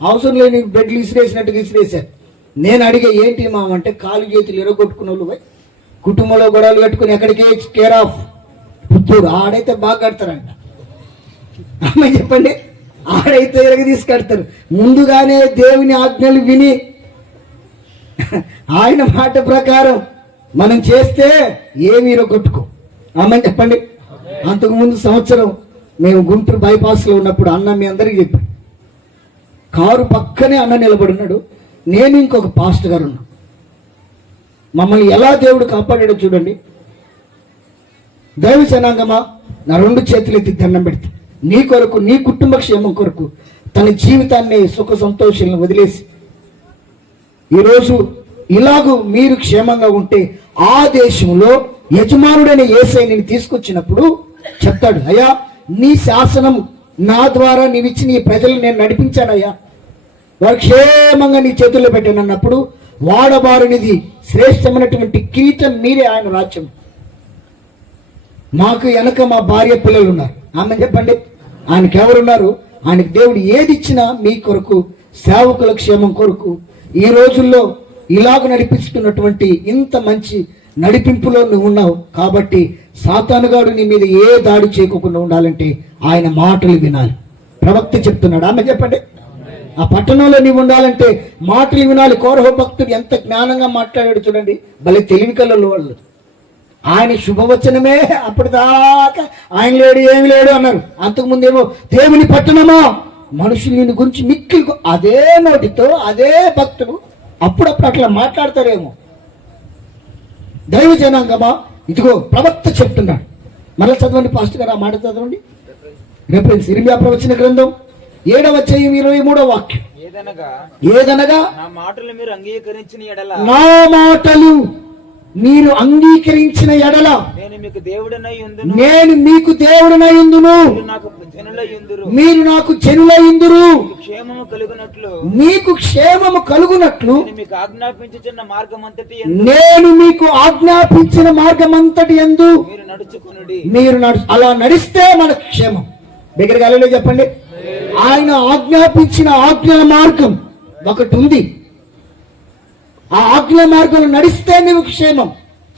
అవసరం లేని బెడ్లు ఇసిరేసినట్టుగా ఇసిరేశారు. నేను అడిగే ఏంటి మామ అంటే కాలు చేతులు ఇరగొట్టుకున్న వాళ్ళు కుటుంబంలో గొడవలు కట్టుకుని ఎక్కడికి కేర్ ఆఫ్ పుత్తూరు. ఆడైతే బాగా కడతారంట. ఆమె చెప్పండి. ఆడైతే ఎరగ తీసుకెడతారు. ముందుగానే దేవుని ఆజ్ఞలు విని ఆయన మాట ప్రకారం మనం చేస్తే ఏమి కొట్టుకో. ఆమె చెప్పండి. అంతకుముందు సంవత్సరం మేము గుంటూరు బైపాస్లో ఉన్నప్పుడు అన్న మీ అందరికీ చెప్పాడు, కారు పక్కనే అన్న నిలబడి ఉన్నాడు, నేను ఇంకొక పాస్టర్ గారు ఉన్నా. మమ్మల్ని ఎలా దేవుడు కాపాడాడో చూడండి. దైవ జనాంగమా, నా 2 చేతులు ఎత్తి దండం పెడతా. నీ కొరకు, నీ కుటుంబ క్షేమం కొరకు తన జీవితాన్ని సుఖ సంతోషాలను వదిలేసి ఈరోజు ఇలాగూ మీరు క్షేమంగా ఉంటే ఆ దేశంలో యజమానుడైన యేసయ్య నిన్ను తీసుకొచ్చినప్పుడు చెప్తాడు, అయ్యా నీ శాసనం నా ద్వారా నీవిచ్చి నీ ప్రజలు నేను నడిపించానయ్యా, వారు క్షేమంగా నీ చేతుల్లో పెట్టాను అన్నప్పుడు వాడబారినిది శ్రేష్టమైనటువంటి కిరీటం మీరే ఆయన రాజ్యం. మాకు వెనక మా భార్య పిల్లలు ఉన్నారు. ఆమె చెప్పండి, ఆయనకి ఎవరున్నారు? ఆయనకి దేవుడు ఏది ఇచ్చినా మీ కొరకు, సేవకుల క్షేమం కొరకు. ఈ రోజుల్లో ఇలాగ నడిపిస్తున్నటువంటి ఇంత మంచి నడిపింపులో నువ్వు ఉన్నావు కాబట్టి సాతానుగాడు నీ మీద ఏ దాడి చేయకుండా ఉండాలంటే ఆయన మాటలు వినాలి. ప్రవక్త చెప్తున్నాడు. ఆమె చెప్పండి, ఆ పట్టణంలో నీవు ఉండాలంటే మాటలు వినాలి. కౌరవ భక్తుడు ఎంత జ్ఞానంగా మాట్లాడాడు చూడండి, భలే తెలివి కలలో వాళ్ళు. ఆయన శుభవచనమే అప్పటిదాకా ఆయన లేడు ఏమి లేడు అన్నారు. అంతకుముందేమో దేవుని పట్టణమా, మనుషులు దీని గురించి మిక్కిలి, అదే నోటితో అదే భక్తుడు అప్పుడప్పుడు అట్లా మాట్లాడతారేమో. దైవ జనాంగమా, ఇదిగో ప్రవక్త చెప్తున్నాడు. మరలా చదవండి పాస్టర్ గారు, ఆ మాట చదవండి. రెఫరెన్స్ ఇర్మియా ప్రవచన గ్రంథం 7వ అధ్యాయం 23వ వాక్యం. ఏదనగా నా మాటలు మీరు అంగీకరించిన ఎడల, నా మాటలు మీరు అంగీకరించిన ఎడల నేను మీకు దేవుడనై యుందును, నేను మీకు దేవుడనై యుందును, మీరు నాకు జనులై యుందురు, మీరు నాకు జనులై యుందురు, క్షేమము కలుగునట్లు మీకు క్షేమము కలుగునట్లు నేను మీకు ఆజ్ఞాపించుచున్న మార్గమంతటి నేను మీకు ఆజ్ఞాపించిన మార్గమంతటి యందు మీరు నడుచుకొనుడి. మీరు అలా నడిస్తే మనకు క్షేమం. దగ్గర గాలిలో చెప్పండి, ఆయన ఆజ్ఞాపించిన ఆజ్ఞల మార్గం ఒకటి ఉంది. ఆ ఆజ్ఞల మార్గంలో నడిస్తే నీవు క్షేమం.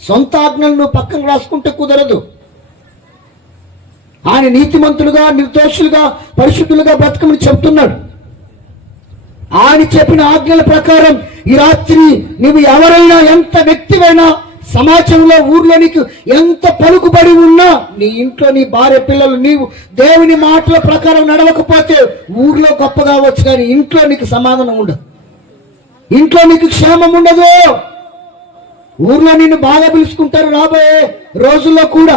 సొంత ఆజ్ఞలు నువ్వు పక్కన రాసుకుంటే కుదరదు. ఆయన నీతిమంతులుగా, నిర్దోషులుగా, పరిశుద్ధులుగా బ్రతకమని చెప్తున్నాడు. ఆయన చెప్పిన ఆజ్ఞల ప్రకారం ఈ రాత్రి నువ్వు ఎవరైనా, ఎంత వ్యక్తివైనా, సమాజంలో ఊర్లో నీకు ఎంత పలుకుబడి ఉన్నా, నీ ఇంట్లో నీ భార్య పిల్లలు నీవు దేవుని మాటల ప్రకారం నడవకపోతే ఊర్లో గొప్పగా వచ్చు, కానీ ఇంట్లో నీకు సమాధానం ఉండదు, ఇంట్లో నీకు క్షేమం ఉండదు. ఊర్లో నిన్ను బాగా పిలుచుకుంటారు రాబోయే రోజుల్లో కూడా.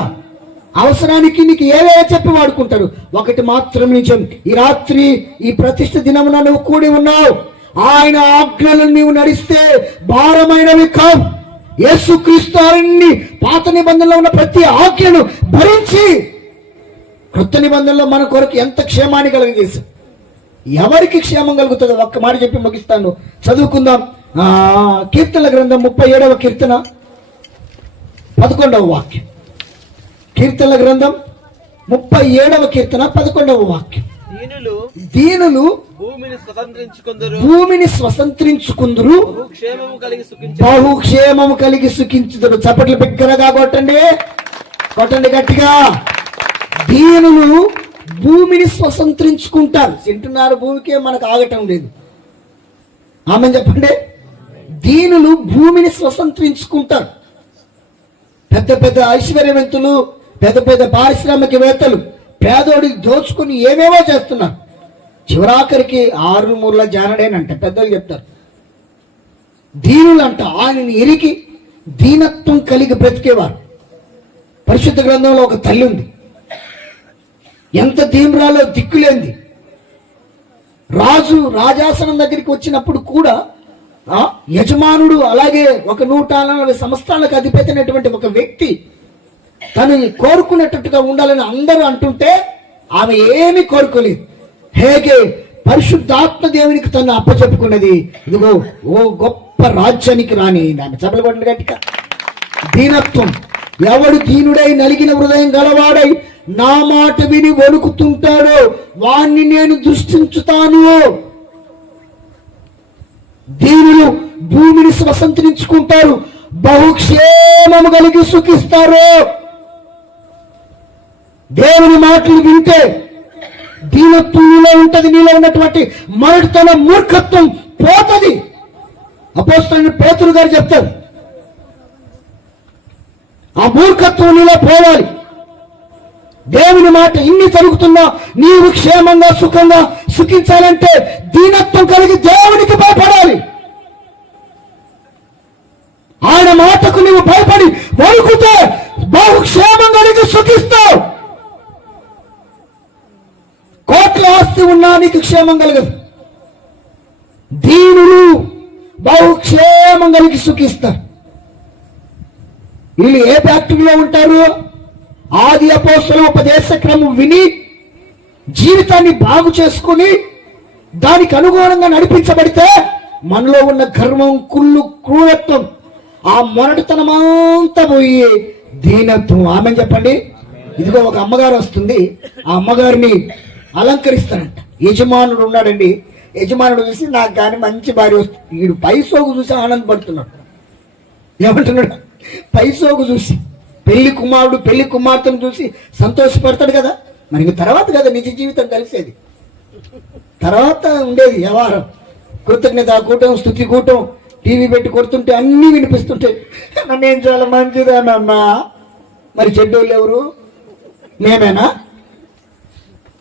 అవసరానికి నీకు ఏవేవో చెప్పి వాడుకుంటారు. ఒకటి మాత్రం నిజం, ఈ రాత్రి ఈ ప్రతిష్ఠ దినమున నువ్వు కూడి ఉన్నావు. ఆయన ఆజ్ఞలు నీవు నడిస్తే భారమైనవి కావు. యేసుక్రీస్తు ఆయన్ని పాత నిబంధనలో ఉన్న ప్రతి ఆజ్ఞను భరించి కొత్త నిబంధనలో మన కొరకు ఎంత క్షేమాన్ని కలుగజేశారు. ఎవరికి క్షేమం కలుగుతుందో ఒక్క మాట చెప్పి ముగిస్తాను. చదువుకుందాం. కీర్తనల గ్రంథం 37వ కీర్తన 11వ వాక్యం. కీర్తనల గ్రంథం 37వ కీర్తన 11వ వాక్యం. దీనులు భూమిని స్వతంత్రించుకుందరు, బహుక్షేమము కలిగి సుఖించుదురు. చప్పట్లు బిగ్గరగా కొట్టండి, కొట్టండి గట్టిగా. దీనులు భూమిని స్వతంత్రించుకుంటారు. తింటున్నారు, భూమికే మనకు ఆగటం లేదు. ఆమె చెప్పండి. దీనులు భూమిని స్వతంత్రించుకుంటారు. పెద్ద పెద్ద ఐశ్వర్యవంతులు, పెద్ద పెద్ద పారిశ్రామికవేత్తలు పేదోడికి దోచుకుని ఏమేమో చేస్తున్నారు. చివరాఖరికి 6 మూరల జానడేనంట పెద్దలు చెప్తారు. దీనులంట ఆయనని ఎరిగి దీనత్వం కలిగి బ్రతికేవారు. పరిశుద్ధ గ్రంథంలో ఒక తల్లి ఉంది, ఎంత దీనురాలో దిక్కులేంది. రాజాసనం దగ్గరికి వచ్చినప్పుడు కూడా యజమానుడు, అలాగే ఒక 140 సంవత్సరాలకు అధిపతి అయినటువంటి ఒక వ్యక్తి తను కోరుకునేటట్టుగా ఉండాలని అందరూ అంటుంటే ఆమె ఏమీ కోరుకోలేదు. హేగే పరిశుద్ధాత్మ దేవునికి తను అప్పచెప్పుకున్నది. ఇదిగో ఓ గొప్ప రాజ్యానికి రాని ఆమె. చప్పలు కొట్టండి గట్టిగా. దీనత్వం. ఎవడు దీనుడై నలిగిన హృదయం గలవాడై నా మాట విని వణుకుతుంటాడో వాణ్ణి నేను దృష్టించుతాను. దీనులు భూమిని స్వతంత్రించుకుంటారు, బహుక్షేమము కలిగి సుఖిస్తారు. దేవుని మాటలు వింటే దీనత్వం నీలో ఉంటది. నీలో ఉన్నటువంటి మొరటితనం, మూర్ఖత్వం పోతుంది. అపోస్తలుడైన పేతురు గారు చెప్తారు, ఆ మూర్ఖత్వం నీలో పోవాలి. దేవుని మాట ఇన్ని జరుగుతున్నా నీవు క్షేమంగా సుఖంగా సుఖించాలంటే దీనత్వం కలిగి దేవునికి భయపడాలి. ఆయన మాటకు నీవు భయపడి వణుకుతే బహుక్షేమం కలిగి సుఖిస్తావు. కోట్ల ఆస్తి ఉన్నా నీకు క్షేమం కలగదు. దీనులు బహుక్షేమం కలిగి సుఖిస్తారు. వీళ్ళు ఏ ఫ్యాక్టరీలో ఉంటారు? ఆది అపోస్తలుల ఉపదేశ క్రమం విని జీవితాన్ని బాగు చేసుకుని దానికి అనుగుణంగా నడిపించబడితే మనలో ఉన్న గర్వం, కుళ్ళు, క్రూరత్వం, ఆ మొరటితనమంతా పోయి దీనత్వం. ఆమె చెప్పండి. ఇదిగో ఒక అమ్మగారు వస్తుంది, ఆ అమ్మగారిని అలంకరిస్తారంట. యజమానుడు ఉన్నాడండి, యజమానుడు చూసి నాకు కానీ మంచి భార్య వస్తుంది, వీడు పైసోగు చూసి ఆనందపడుతున్నాడు. ఏమంటున్నాడు? పైసోగు చూసి పెళ్లి కుమారుడు పెళ్లి కుమార్తెను చూసి సంతోషపడతాడు కదా. మరి ఇంక తర్వాత కదా నిజ జీవితం కలిసేది. తర్వాత ఉండేది వ్యవహారం, కృతజ్ఞత కూటం, స్తుతి కూటం, టీవీ పెట్టి కొడుతుంటే అన్నీ వినిపిస్తుంటే నేను చాలా మంచిదానన్నా. మరి చెడ్డోళ్ళు ఎవరు? మేమేనా?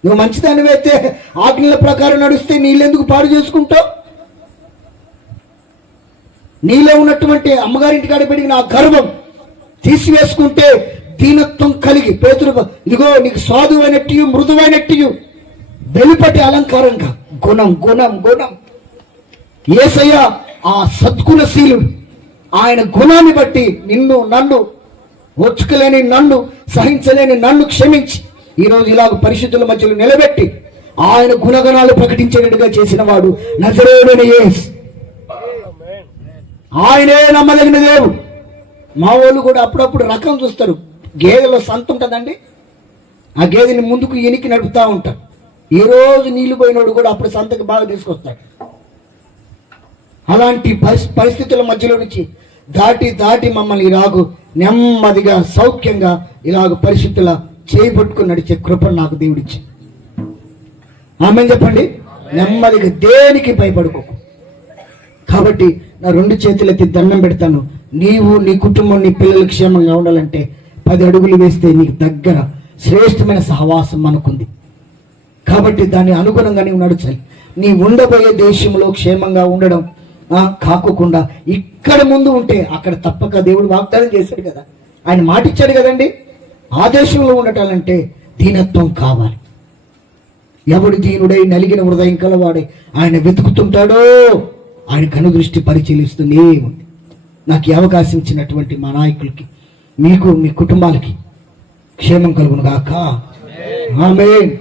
నువ్వు మంచిదానివి అయితే ఆజ్ఞల ప్రకారం నడిస్తే నీళ్ళెందుకు పాడు చేసుకుంటావు? నీలో ఉన్నటువంటి అమ్మగారింటికాడ పెరిగిన ఆ గర్వం తీసివేసుకుంటే దీనత్వం కలిగి పేతురు, ఇదిగో నీకు సాధువైనట్టు, మృదువైనట్టు, వెలుపటి అలంకారంగా గుణం గుణం గుణం. యేసయ్య ఆ సద్గుణశీలుడు. ఆయన గుణాన్ని బట్టి నిన్ను, నన్ను, ఓర్చుకోలేని నన్ను, సహించలేని నన్ను క్షమించి ఈరోజు ఇలాగ పరిశుద్ధుల మధ్యలో నిలబెట్టి ఆయన గుణగణాలు ప్రకటించేటట్టుగా చేసిన వాడు నజరేయుడైన యేసు. ఆయనే నమ్మదగిన దేవుడు. మా వాళ్ళు కూడా అప్పుడప్పుడు రకం చూస్తారు. గేదెలో సంత ఉంటుందండి, ఆ గేదెని ముందుకు ఎనికి నడుపుతా ఉంటారు. ఈ రోజు నీళ్లు పోయినోడు కూడా అప్పుడు సంతకి బాగా తీసుకొస్తాడు. అలాంటి పరిస్థితుల మధ్యలో నుంచి దాటి మమ్మల్ని ఇలాగూ నెమ్మదిగా సౌఖ్యంగా ఇలాగ పరిస్థితుల చేయబట్టుకుని నడిచే కృపను నాకు దేవుడిచ్చి. ఆమె చెప్పండి. నెమ్మదిగా దేనికి భయపడుకోకు. కాబట్టి నా 2 చేతులెత్తి దండం పెడతాను. నీవు, నీ కుటుంబం, నీ పిల్లలు క్షేమంగా ఉండాలంటే 10 అడుగులు వేస్తే నీకు దగ్గర శ్రేష్టమైన సహవాసం మనకుంది. కాబట్టి దాని అనుగుణంగా నీవు నడుచాలి. నీ ఉండబోయే దేశంలో క్షేమంగా ఉండడం కాకుండా ఇక్కడ ముందు ఉంటే అక్కడ తప్పక దేవుడు వాగ్దానం చేశాడు కదా, ఆయన మాట ఇచ్చాడు కదండి. ఆ దేశంలో ఉండటాలంటే దీనత్వం కావాలి. ఎవడు దీనుడై నలిగిన హృదయం కలవాడై ఆయన వెతుకుతుంటాడో ఆయన కనుదృష్టి పరిశీలిస్తూనే ఉంది. నాకు ఈ అవకాశం ఇచ్చినటువంటి మా నాయకులకి, మీకు, మీ కుటుంబాలకి క్షేమం కలుగును గాక. ఆమేన్.